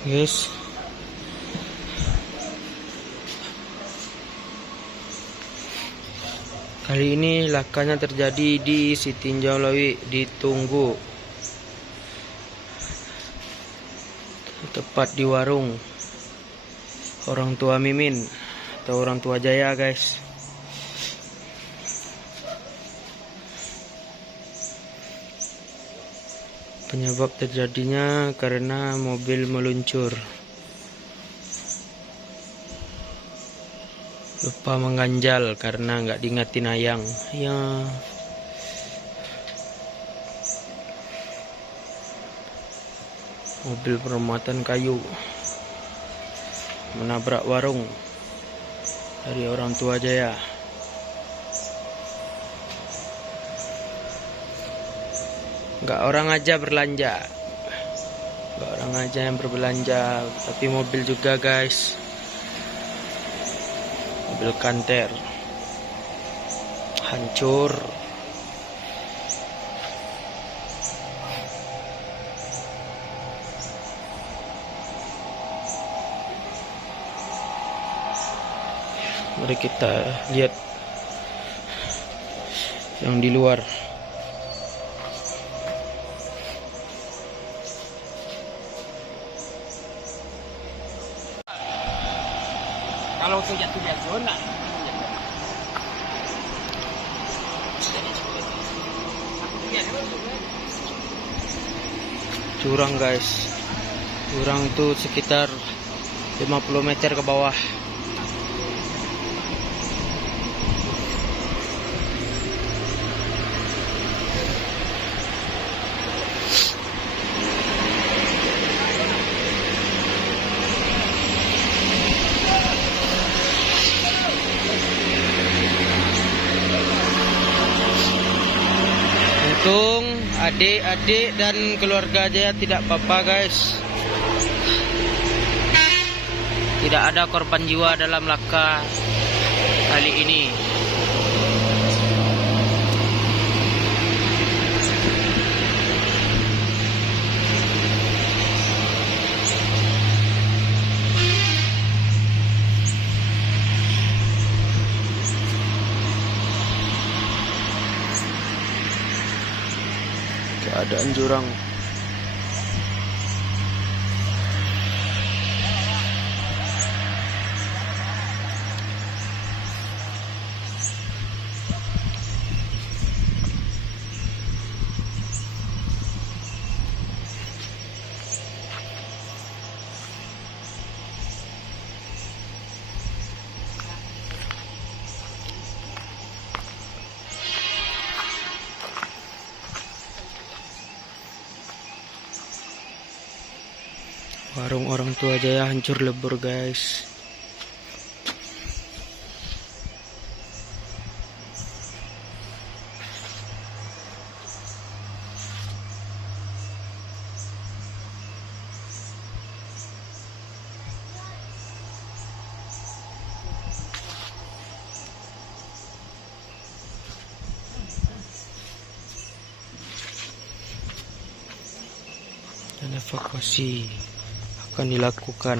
Guys, kali ini lakanya terjadi di Sitinjau Lawi di Tunggu, tepat di warung orang tua Mimin atau orang tua Jaya, guys. Penyebab terjadinya karena mobil meluncur, lupa mengganjal karena nggak diingatin ayang. Ya, mobil bermuatan kayu menabrak warung dari orang tua Jaya. Nggak orang aja berlanja, nggak orang aja yang berbelanja, tapi mobil juga, guys. Mobil kanter hancur. Mari kita lihat yang di luar. Kalau jatuh enggak. Jurang, guys. Jurang itu sekitar 50 meter ke bawah. Untung adik-adik dan keluarga Jaya tidak apa-apa, guys. Tidak ada korban jiwa dalam laka kali ini. Keadaan jurang. Warung orang tua Jaya hancur lebur, guys. Dan evakuasi akan dilakukan.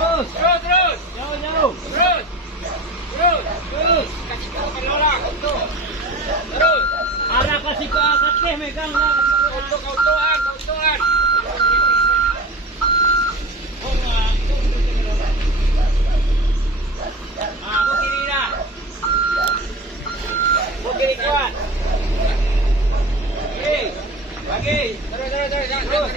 Terus. Jauh. Terus. Kasih tahu ke orang. Terus. Arah kasih ke akeh megang lah. Kautoan. Aku kiri dah. Aku kiri kuat. Bagi. Terus.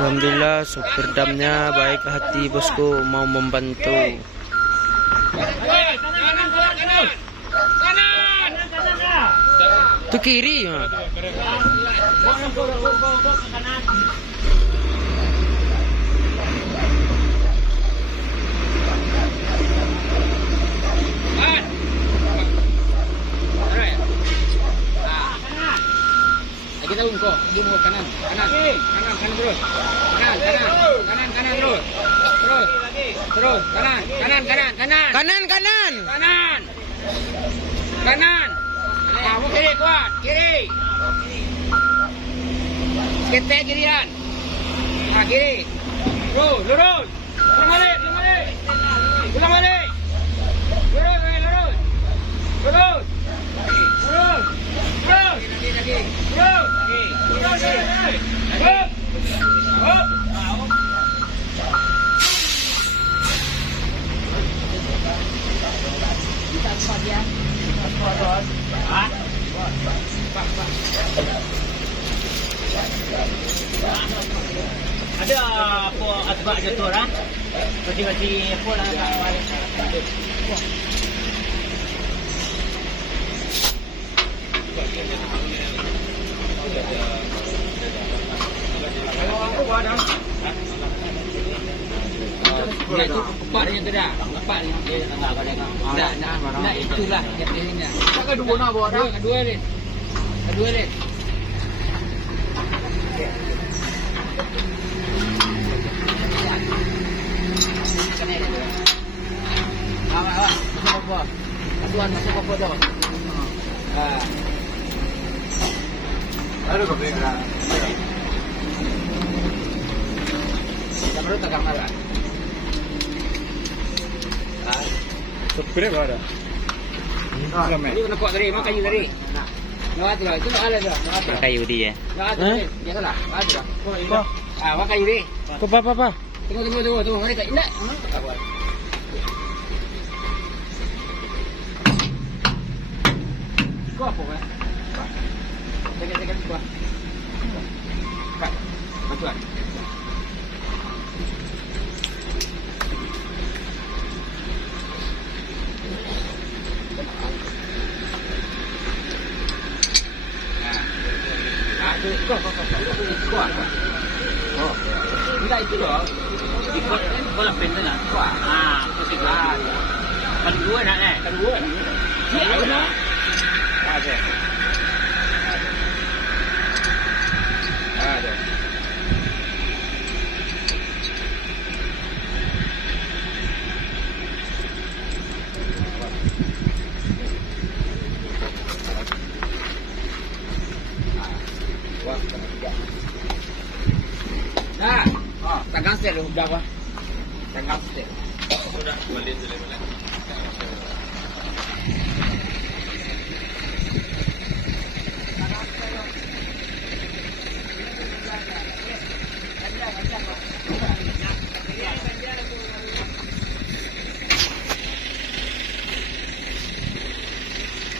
Alhamdulillah, supir damnya baik hati, bosku, mau membantu. Kanan, kanan, kanan, kanan. Kanan, kanan dah. Tu kiri mah. Bawa ke kanan. Kita ungkok, dia mau kanan, kanan, kanan, kanan terus, kanan, kanan, kanan, kanan terus, terus, kanan, kanan, kanan, kanan, Kanan kanan. kanan, kanan, kamu kiri kuat, kiri, ketek kirian, kiri, lurus, lurus, pulang balik, pulang balik, pulang balik, lurus, lurus, lurus, lurus, lurus. Ada apa asbak je tu orang? Berarti apa lah Nak tu empat dia tu dah. Empat ni dia enggak ada. Nak itulah yang ini. Tak dua nak bawa dah. Dua ni. Dua ni. Awak, masuk apa? Tuan masuk apa tu? Aduh, kopi enggak. Kita baru tak kamar lah. Sebenarnya apa ada? Ini kena kuat tadi, mak kayu tadi. Nak tu lah, itu nak ada tu. Kayu dia. Nak tu, dia salah. Ada tu. Mak kayu ni. Apa? Tunggu. Mari tak ingat. Kau apa kan? Tekan kuat. Kat. Bantuan. Kuat. Oh. Enggak itu loh. Ikut bola pendek lah. Kuat. Pusing lah. Kan dua nak eh? Kan dua. Ya, benar. Ada. Ada. Dah. Tak gangster dah berapa? Tak gangster. Sudah balik dulu.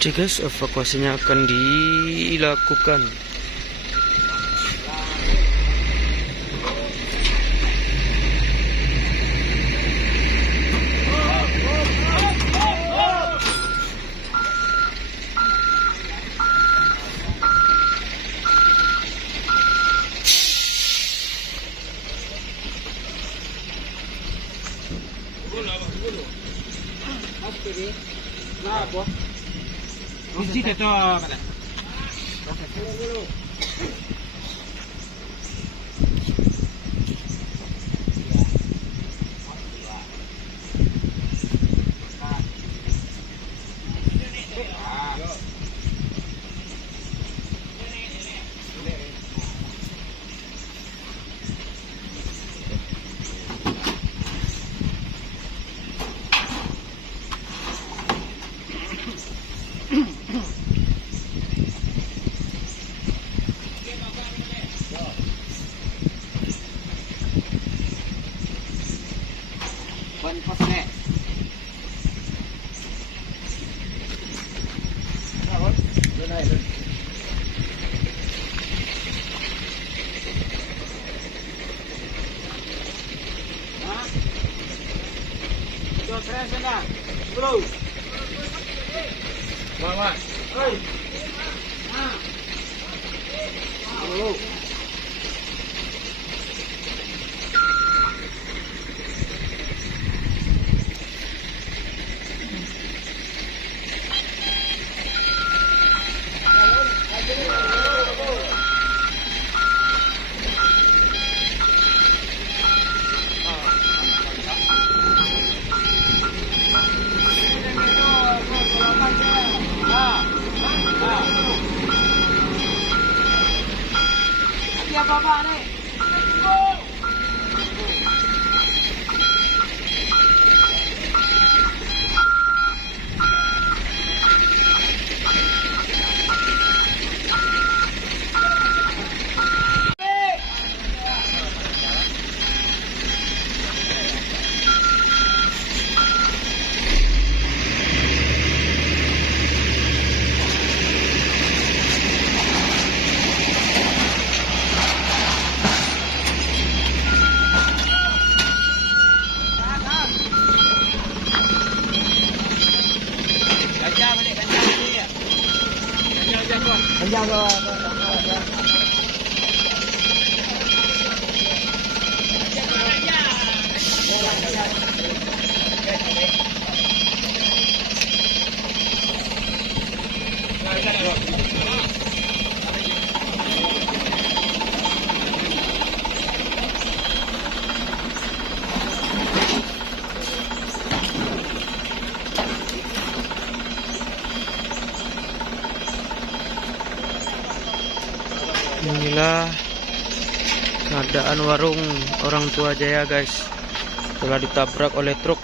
Oke guys, evakuasinya akan dilakukan. Kunci dia tu. Ban pasne. Awak, donai. Ha? Itu keren sana. Mak. Inilah keadaan warung orang tua Jaya guys, telah ditabrak oleh truk.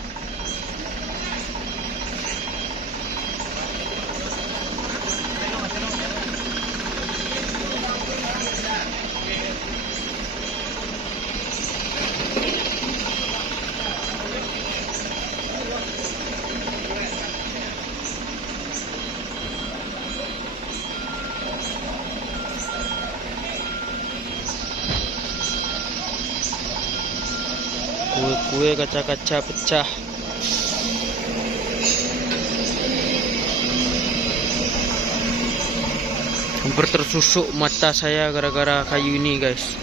Kue kaca-kaca pecah. Hampir tersusuk mata saya gara-gara kayu ini guys.